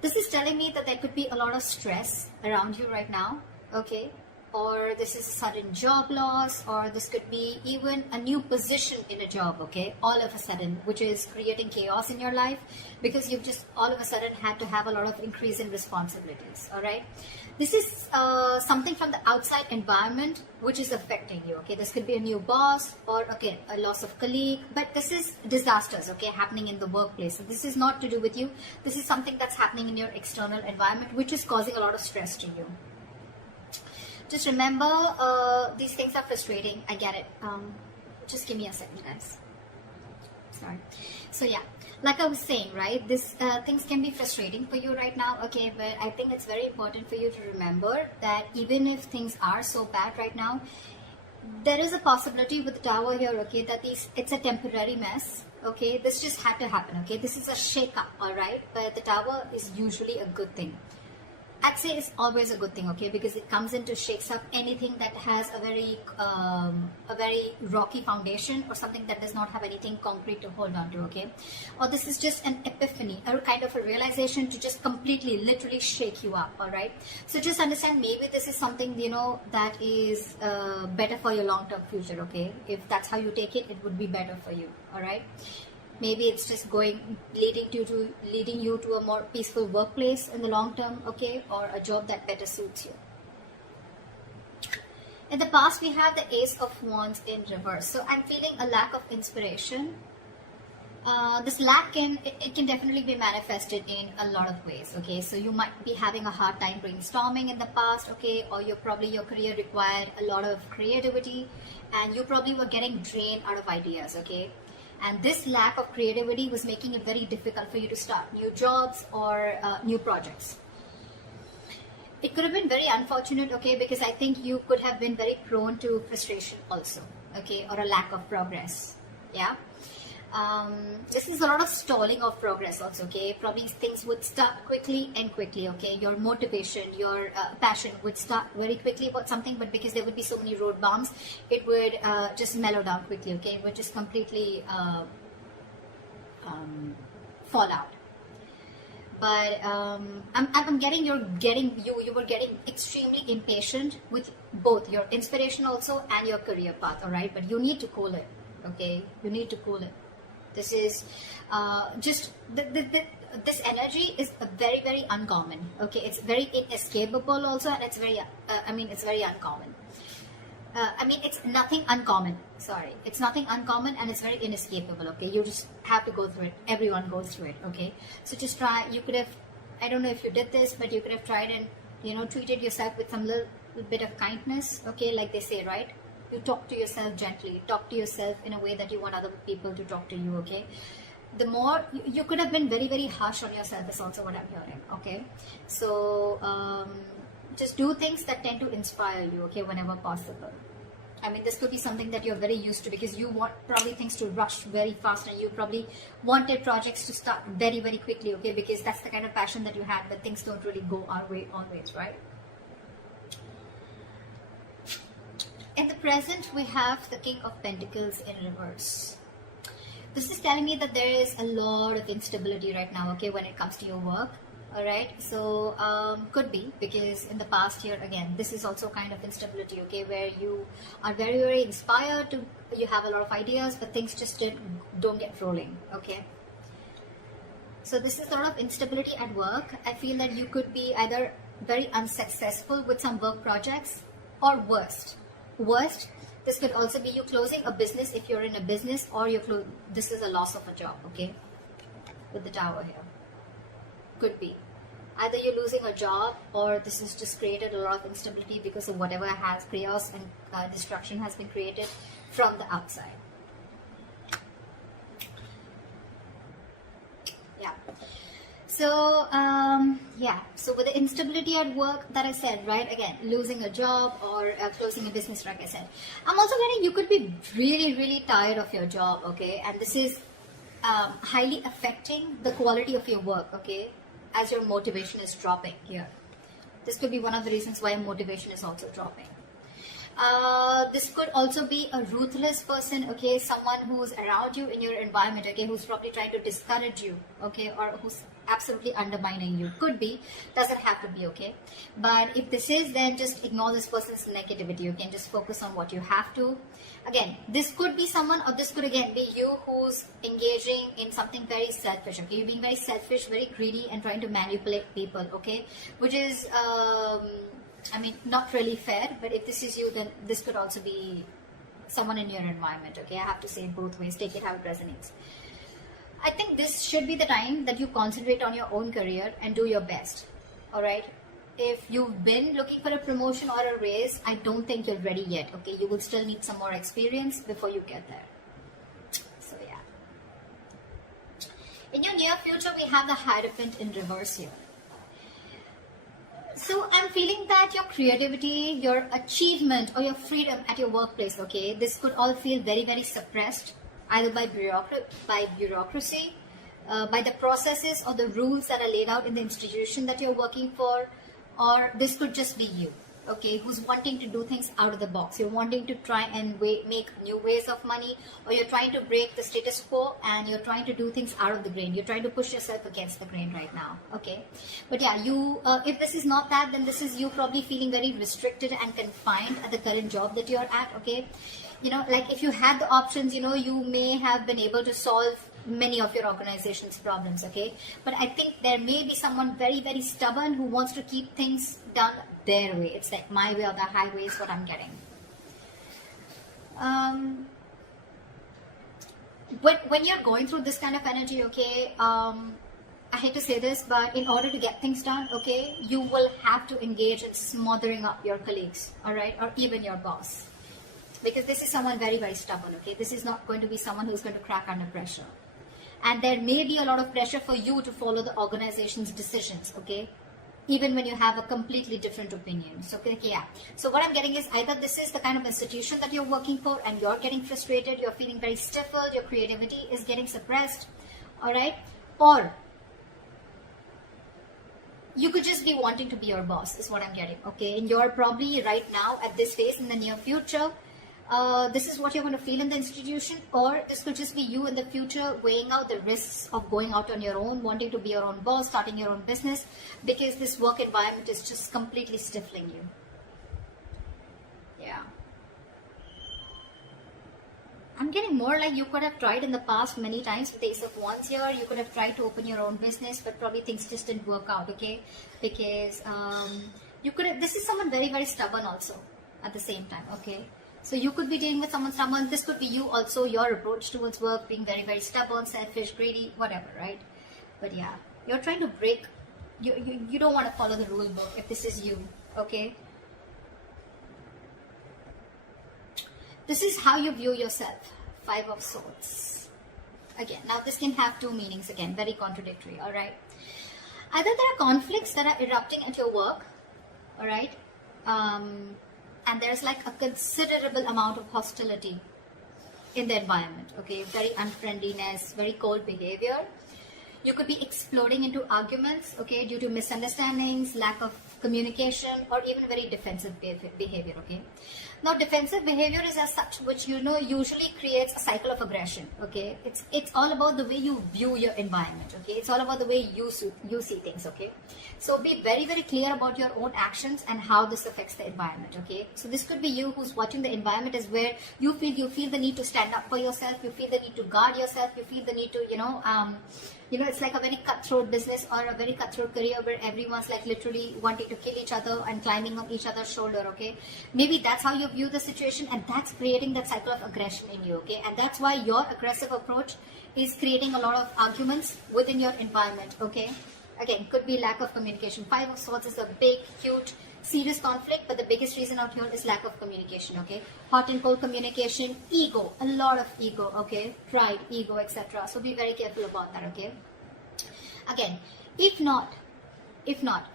This is telling me that there could be a lot of stress around you right now, okay? Or this is a sudden job loss, or this could be even a new position in a job, okay? All of a sudden, which is creating chaos in your life because you've just all of a sudden had to have a lot of increase in responsibilities, all right? This is something from the outside environment which is affecting you, okay? This could be a new boss or, okay, a loss of colleague, but this is disasters, okay, happening in the workplace. So this is not to do with you. This is something that's happening in your external environment which is causing a lot of stress to you. Just remember, these things are frustrating. I get it. Just give me a second, guys. Sorry. So yeah, like I was saying, right, this things can be frustrating for you right now, okay, but I think it's very important for you to remember that even if things are so bad right now, there is a possibility with the Tower here, okay, that it's a temporary mess, okay. This just had to happen, okay. This is a shake-up, all right, but the Tower is usually a good thing. I'd say it's always a good thing, okay, because it comes in to shakes up anything that has a very rocky foundation, or something that does not have anything concrete to hold on to, okay. Or this is just an epiphany, or kind of a realization to just completely, literally shake you up, all right. So just understand, maybe this is something, you know, that is better for your long-term future, okay. If that's how you take it, it would be better for you, all right. Maybe it's just leading you to a more peaceful workplace in the long term, okay, or a job that better suits you. In the past, we have the Ace of Wands in reverse. So I'm feeling a lack of inspiration. This lack can definitely be manifested in a lot of ways, okay. So you might be having a hard time brainstorming in the past, okay, or your career required a lot of creativity, and you probably were getting drained out of ideas, okay. And this lack of creativity was making it very difficult for you to start new jobs or new projects. It could have been very unfortunate, okay, because I think you could have been very prone to frustration also, okay, or a lack of progress, yeah. This is a lot of stalling of progress also, okay. Probably things would start quickly and quickly, okay. Your motivation, your passion would start very quickly about something, but because there would be so many road bumps, it would just mellow down quickly, okay. It would just completely fall out. But I'm getting you were getting extremely impatient with both your inspiration also and your career path, all right. But you need to cool it, okay. You need to cool it. This is just this energy is very, very uncommon, okay. It's very inescapable also, and it's very it's very uncommon. It's nothing uncommon, sorry, it's nothing uncommon, and it's very inescapable, okay. You just have to go through it. Everyone goes through it, okay. So just try. You could have, I don't know if you did this, but you could have tried and, you know, treated yourself with some little bit of kindness, okay, like they say, right. You talk to yourself gently, talk to yourself in a way that you want other people to talk to you, okay. The more you could have been very, very harsh on yourself is also what I'm hearing, okay. So just do things that tend to inspire you, okay, whenever possible. This could be something that you're very used to, because you want probably things to rush very fast, and you probably wanted projects to start very, very quickly, okay, because that's the kind of passion that you had, but things don't really go our way always, right. In the present, we have the King of Pentacles in reverse. This is telling me that there is a lot of instability right now, okay, when it comes to your work, all right. So could be because in the past year, again, this is also kind of instability, okay, where you are very, very inspired to, you have a lot of ideas, but things just don't get rolling, okay. So this is a lot of instability at work. I feel that you could be either very unsuccessful with some work projects, or worst, this could also be you closing a business if you're in a business, or this is a loss of a job, okay, with the Tower here. Could be either you're losing a job, or this has just created a lot of instability because of whatever has chaos and destruction has been created from the outside. Yeah. So so with the instability at work that I said, right, again, losing a job or closing a business, like I said, I'm also getting you could be really, really tired of your job, okay, and this is highly affecting the quality of your work, okay, as your motivation is dropping here. This could be one of the reasons why motivation is also dropping. This could also be a ruthless person, okay, someone who's around you in your environment, okay, who's probably trying to discourage you, okay, or who's absolutely undermining you. Could be, doesn't have to be, okay. But if this is, then just ignore this person's negativity, you can just focus on what you have to. Again, this could be someone, or this could again be you who's engaging in something very selfish, okay. You're being very selfish, very greedy, and trying to manipulate people, okay, which is I mean, not really fair. But if this is you, then this could also be someone in your environment, okay. I have to say it both ways, take it how it resonates. I think this should be the time that you concentrate on your own career and do your best, all right. If you've been looking for a promotion or a raise, I don't think you're ready yet, okay. You will still need some more experience before you get there. So yeah, in your near future we have the Hierophant in reverse here. So I'm feeling that your creativity, your achievement, or your freedom at your workplace, okay, this could all feel very, very suppressed, either by bureaucracy, by the processes or the rules that are laid out in the institution that you're working for, or this could just be you, okay, who's wanting to do things out of the box. You're wanting to try and make new ways of money, or you're trying to break the status quo and you're trying to do things out of the grain. You're trying to push yourself against the grain right now, okay. But yeah, you if this is not that, then this is you probably feeling very restricted and confined at the current job that you're at, okay. You know, like if you had the options, you know, you may have been able to solve many of your organization's problems, okay. But I think there may be someone very, very stubborn who wants to keep things done their way. It's like my way or the highway is what I'm getting. When you're going through this kind of energy, okay, I hate to say this, but in order to get things done, okay, you will have to engage in smothering up your colleagues, all right, or even your boss. Because this is someone very, very stubborn, okay. This is not going to be someone who's going to crack under pressure. And there may be a lot of pressure for you to follow the organization's decisions, okay, even when you have a completely different opinion. So, okay, yeah. So what I'm getting is either this is the kind of institution that you're working for and you're getting frustrated, you're feeling very stifled, your creativity is getting suppressed, all right, or you could just be wanting to be your boss is what I'm getting, okay. And you're probably right now at this phase in the near future, this is what you're going to feel in the institution, or this could just be you in the future weighing out the risks of going out on your own, wanting to be your own boss, starting your own business, because this work environment is just completely stifling you. Yeah. I'm getting more like you could have tried in the past many times with the Ace of Wands here. You could have tried to open your own business, but probably things just didn't work out, okay? Because you could have, this is someone very, very stubborn also at the same time, okay? So you could be dealing with someone stubborn. This could be you also, your approach towards work being very, very stubborn, selfish, greedy, whatever, right? But yeah, you're trying to break, you don't want to follow the rule book if this is you, okay? This is how you view yourself. 5 of Swords. Again, now this can have two meanings again, very contradictory, all right? Either there are conflicts that are erupting at your work, all right? And there's like a considerable amount of hostility in the environment, okay? Very unfriendliness, very cold behavior. You could be exploding into arguments, okay, due to misunderstandings, lack of communication, or even very defensive behavior, okay? Now, defensive behavior is as such, which, you know, usually creates a cycle of aggression, okay? It's all about the way you view your environment, okay? It's all about the way you see things, okay? So be very, very clear about your own actions and how this affects the environment, okay? So this could be you who's watching the environment as where you feel the need to stand up for yourself, you feel the need to guard yourself, you feel the need to, it's like a very cutthroat business or a very cutthroat career where everyone's like literally wanting to kill each other and climbing on each other's shoulder, okay? Maybe that's how you view the situation, and that's creating that cycle of aggression in you, okay? And that's why your aggressive approach is creating a lot of arguments within your environment, okay? Again, could be lack of communication. 5 of Swords is a big, huge, serious conflict, but the biggest reason out here is lack of communication, okay? Hot and cold communication, ego, a lot of ego, okay? Pride, ego, etc. So be very careful about that, okay? Again, if not,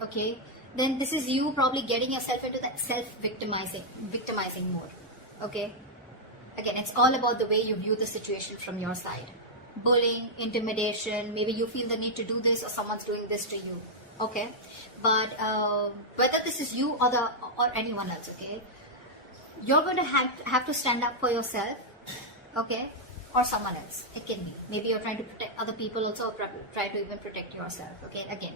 okay, then this is you probably getting yourself into that victimizing mode, okay? Again, it's all about the way you view the situation from your side. Bullying, intimidation, maybe you feel the need to do this or someone's doing this to you, okay? But whether this is you or anyone else, okay, you're going to have to stand up for yourself, okay, or someone else. It can be. Maybe you're trying to protect other people also, or try to even protect yourself, okay. Again,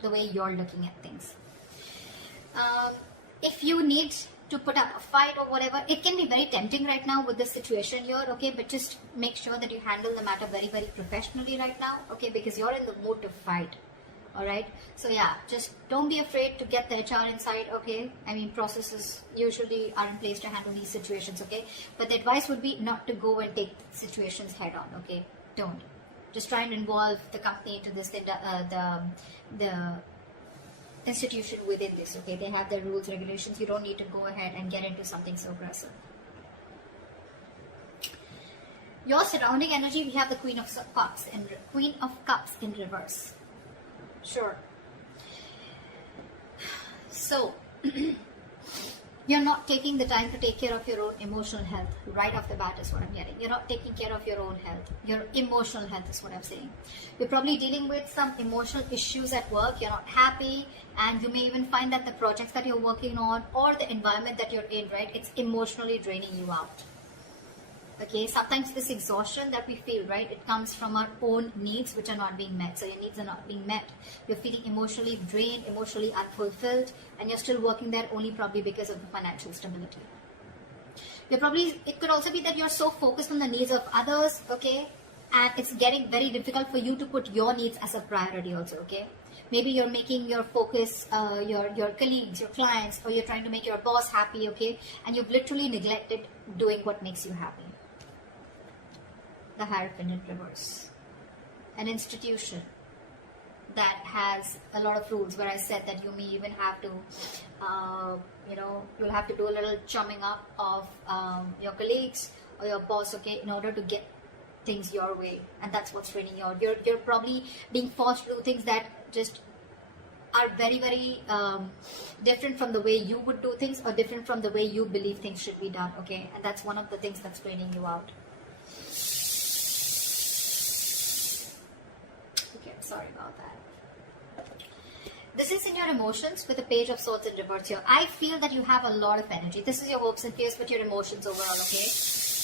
the way you're looking at things. If you need to put up a fight or whatever, it can be very tempting right now with this situation here, okay, but just make sure that you handle the matter very, very professionally right now, okay, because you're in the mood to fight. All right, so yeah, just don't be afraid to get the HR inside, okay. I mean, processes usually are in place to handle these situations, okay, but the advice would be not to go and take situations head on, okay. Don't. Just try and involve the company to this, the institution within this, okay. They have their rules, regulations. You don't need to go ahead and get into something so aggressive. Your surrounding energy, we have the Queen of Cups in reverse. Sure. So you're not taking the time to take care of your own emotional health right off the bat is what I'm getting. You're not taking care of your own health. Your emotional health is what I'm saying. You're probably dealing with some emotional issues at work. You're not happy, and you may even find that the projects that you're working on or the environment that you're in, right, it's emotionally draining you out. Okay, sometimes this exhaustion that we feel, right, it comes from our own needs which are not being met. So your needs are not being met. You're feeling emotionally drained, emotionally unfulfilled, and you're still working there only probably because of the financial stability. It could also be that you're so focused on the needs of others, okay, and it's getting very difficult for you to put your needs as a priority also, okay. Maybe you're making your focus your colleagues, your clients, or you're trying to make your boss happy, okay, and you've literally neglected doing what makes you happy. The Hierophant in reverse. An institution that has a lot of rules, where I said that you may even have to, you'll have to do a little chumming up of your colleagues or your boss, okay, in order to get things your way. And that's what's draining you out. You're probably being forced to do things that just are very, very different from the way you would do things, or different from the way you believe things should be done, okay. And that's one of the things that's draining you out. Sorry about that. This is in your emotions with the Page of Swords in reverse here. I feel that you have a lot of energy. This is your hopes and fears, but your emotions overall, okay?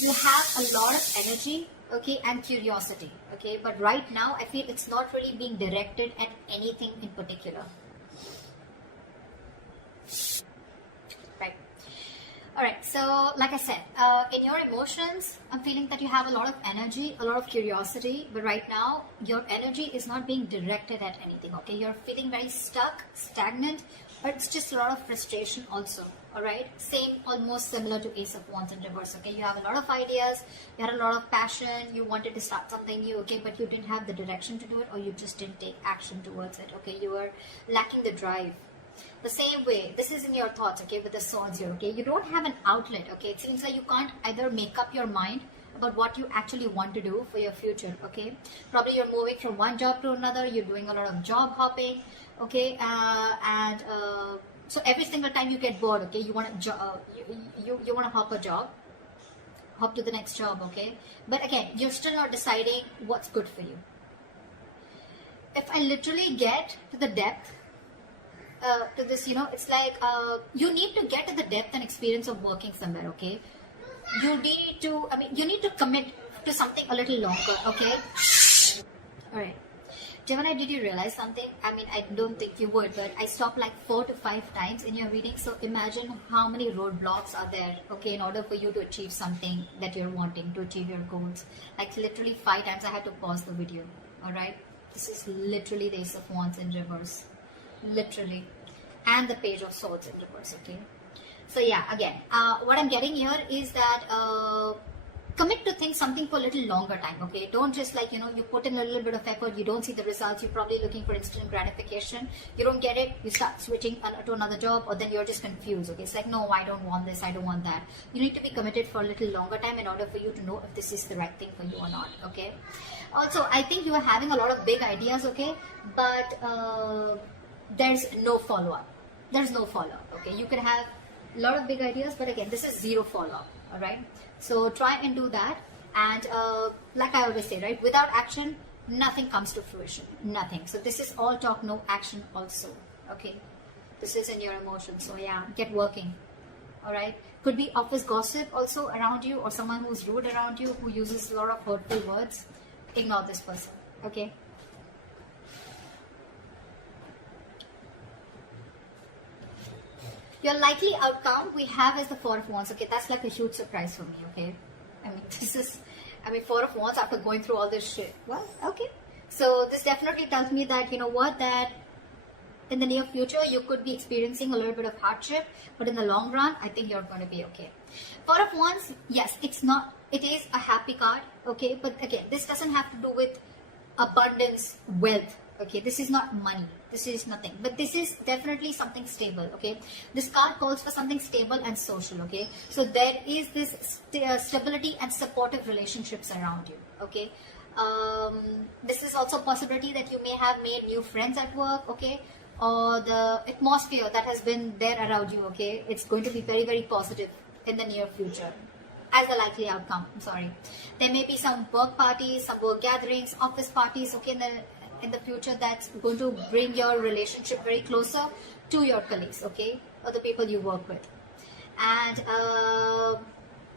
You have a lot of energy, okay, and curiosity, okay? But right now, I feel it's not really being directed at anything in particular. Right. Alright, so like I said, in your emotions, I'm feeling that you have a lot of energy, a lot of curiosity, but right now, your energy is not being directed at anything, okay? You're feeling very stuck, stagnant, but it's just a lot of frustration also, alright? Same, almost similar to Ace of Wands in reverse, okay? You have a lot of ideas, you had a lot of passion, you wanted to start something new, okay? But you didn't have the direction to do it, or you just didn't take action towards it, okay? You were lacking the drive. The same way, this is in your thoughts, okay, with the swords here, okay? You don't have an outlet, okay? It seems like you can't either make up your mind about what you actually want to do for your future, okay? Probably you're moving from one job to another, you're doing a lot of job hopping, okay? So every single time you get bored, okay, you want to you want to hop a job, hop to the next job, okay? But again, you're still not deciding what's good for you. If I literally get to the depth to this, it's like you need to get to the depth and experience of working somewhere, okay? You need to commit to something a little longer, okay? Alright. Gemini, did you realize something? I mean, I don't think you would, but I stopped like 4 to 5 times in your reading. So imagine how many roadblocks are there, okay, in order for you to achieve something that you're wanting, to achieve your goals. Like literally 5 times I had to pause the video, alright? This is literally the Ace of Wands in reverse. Literally. And the Page of Swords in reverse, okay? So yeah, again, what I'm getting here is that commit to something for a little longer time, okay? Don't just like, you put in a little bit of effort, you don't see the results, you're probably looking for instant gratification, you don't get it, you start switching to another job, or then you're just confused, okay? It's like, no, I don't want this, I don't want that. You need to be committed for a little longer time in order for you to know if this is the right thing for you or not, okay? Also, I think you are having a lot of big ideas, okay? But there's no follow-up. There's no follow-up, okay? You can have a lot of big ideas, but again, this is zero follow-up, all right? So try and do that. And like I always say, right, without action, nothing comes to fruition, nothing. So this is all talk, no action also, okay? This is in your emotions, so yeah, get working, all right? Could be office gossip also around you, or someone who's rude around you, who uses a lot of hurtful words. Ignore this person, okay? Your likely outcome we have is the Four of Wands. Okay, that's like a huge surprise for me. Okay, I mean, Four of Wands after going through all this shit. Well, okay. So this definitely tells me that, you know what, that in the near future you could be experiencing a little bit of hardship, but in the long run, I think you're going to be okay. Four of Wands, yes, it is a happy card. Okay, but again, this doesn't have to do with abundance, wealth. Okay, this is not money, this is nothing, but this is definitely something stable. Okay, this card calls for something stable and social. Okay, so there is this stability and supportive relationships around you. Okay, this is also a possibility that you may have made new friends at work. Okay, or the atmosphere that has been there around you. Okay, it's going to be very, very positive in the near future as the likely outcome. I'm sorry, there may be some work parties, some work gatherings, office parties. Okay, in the future, that's going to bring your relationship very closer to your colleagues, okay, or the people you work with. And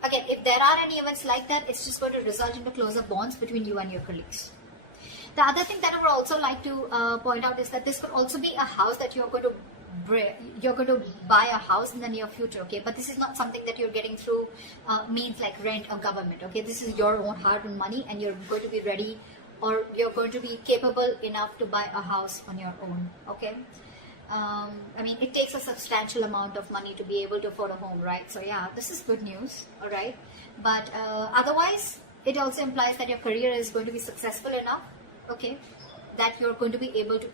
again, if there are any events like that, it's just going to result into closer bonds between you and your colleagues. The other thing that I would also like to point out is that this could also be a house that you're going to buy a house in the near future. Okay, but this is not something that you're getting through means like rent or government. Okay, this is your own hard-earned money, and you're going to be ready, or you're going to be capable enough to buy a house on your own. Okay, I mean, it takes a substantial amount of money to be able to afford a home, right? So yeah, this is good news. All right, but otherwise, it also implies that your career is going to be successful enough. Okay, that you're going to be able to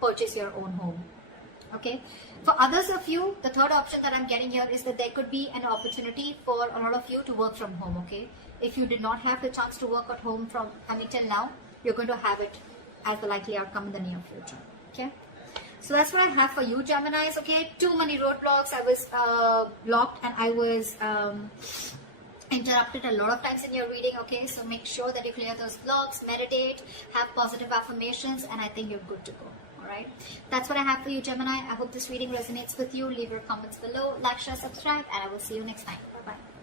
purchase your own home. Okay, for others of you, the third option that I'm getting here is that there could be an opportunity for a lot of you to work from home. Okay, if you did not have the chance to work at home till now, you're going to have it as the likely outcome in the near future. Okay, so that's what I have for you, Geminis. Okay, too many roadblocks. I was blocked, and I was interrupted a lot of times in your reading. Okay, so make sure that you clear those blocks, meditate, have positive affirmations, and I think you're good to go. Alright, that's what I have for you, Gemini. I hope this reading resonates with you. Leave your comments below, like, share, subscribe, and I will see you next time. Bye bye.